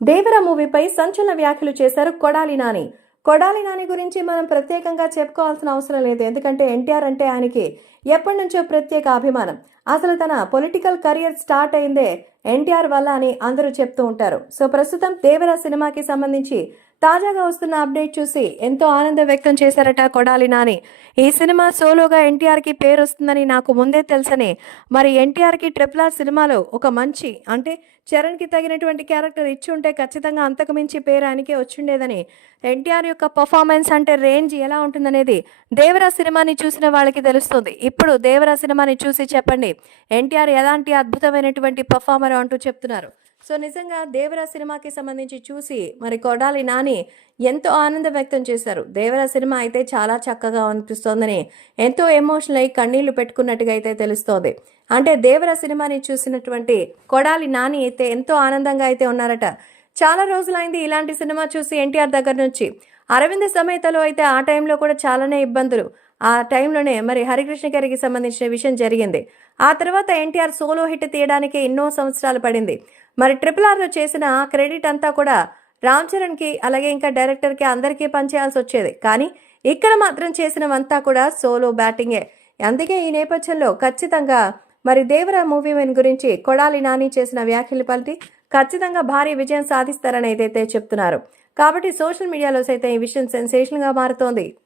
దేవర మూవీపై సంచలన వ్యాఖ్యలు చేశారు కొడాలి నాని. కొడాలి నాని గురించి మనం ప్రత్యేకంగా చెప్పుకోవాల్సిన అవసరం లేదు. ఎందుకంటే ఎన్టీఆర్ అంటే ఆయనకి ఎప్పటి నుంచో ప్రత్యేక అభిమానం. అసలు తన పొలిటికల్ కెరియర్ స్టార్ట్ అయిందే ఎన్టీఆర్ వల్ల అని అందరూ చెప్తూ ఉంటారు. సో ప్రస్తుతం దేవర సినిమాకి సంబంధించి తాజాగా వస్తున్న అప్డేట్ చూసి ఎంతో ఆనందం వ్యక్తం చేశారట కొడాలి నాని. ఈ సినిమా సోలోగా ఎన్టీఆర్కి పేరు వస్తుందని నాకు ముందే తెలుసని. మరి ఎన్టీఆర్కి ట్రిపుల్ ఆర్ సినిమాలో ఒక మంచి అంటే చరణ్కి తగినటువంటి క్యారెక్టర్ ఇచ్చి ఉంటే ఖచ్చితంగా అంతకు మించి పేరు ఆయనకే వచ్చిండేదని. ఎన్టీఆర్ యొక్క పర్ఫార్మెన్స్ అంటే రేంజ్ ఎలా ఉంటుందనేది దేవరా సినిమాని చూసిన వాళ్ళకి తెలుస్తుంది. ఇప్పుడు దేవరా సినిమాని చూసి చెప్పండి. ఎన్టీఆర్ ఎలాంటి అద్భుతమైనటువంటి పర్ఫార్మర్ అంటూ చెప్తున్నారు. సో నిజంగా దేవరా సినిమాకి సంబంధించి చూసి మరి కొడాలి నాని ఎంతో ఆనందం వ్యక్తం చేశారు. దేవరా సినిమా అయితే చాలా చక్కగా అనిపిస్తోందని ఎంతో ఎమోషనల్ అయి కన్నీళ్ళు పెట్టుకున్నట్టుగా అయితే తెలుస్తోంది. అంటే దేవరా సినిమాని చూసినటువంటి కొడాలి నాని అయితే ఎంతో ఆనందంగా అయితే ఉన్నారట. చాలా రోజులైంది ఇలాంటి సినిమా చూసి ఎన్టీఆర్ దగ్గర నుంచి. అరవింద సమేతలో అయితే ఆ టైంలో కూడా చాలానే ఇబ్బందులు. ఆ టైంలోనే మరి హరికృష్ణ గారికి సంబంధించిన విషయం జరిగింది. ఆ తర్వాత ఎన్టీఆర్ సోలో హిట్ తీయడానికి ఎన్నో సంవత్సరాలు పడింది. మరి ట్రిపుల్ ఆర్లో చేసిన క్రెడిట్ అంతా కూడా రామ్ చరణ్కి అలాగే ఇంకా డైరెక్టర్కి అందరికీ పనిచేయాల్సి వచ్చేది. కానీ ఇక్కడ మాత్రం చేసినవంతా కూడా సోలో బ్యాటింగే. అందుకే ఈ నేపథ్యంలో ఖచ్చితంగా మరి దేవరా మూవీ గురించి కొడాలి నాని చేసిన వ్యాఖ్యలు పలిటి ఖచ్చితంగా భారీ విజయం సాధిస్తారని ఏదైతే చెప్తున్నారు. కాబట్టి సోషల్ మీడియాలో సైతం ఈ విషయం సెన్సేషన్గా మారుతోంది.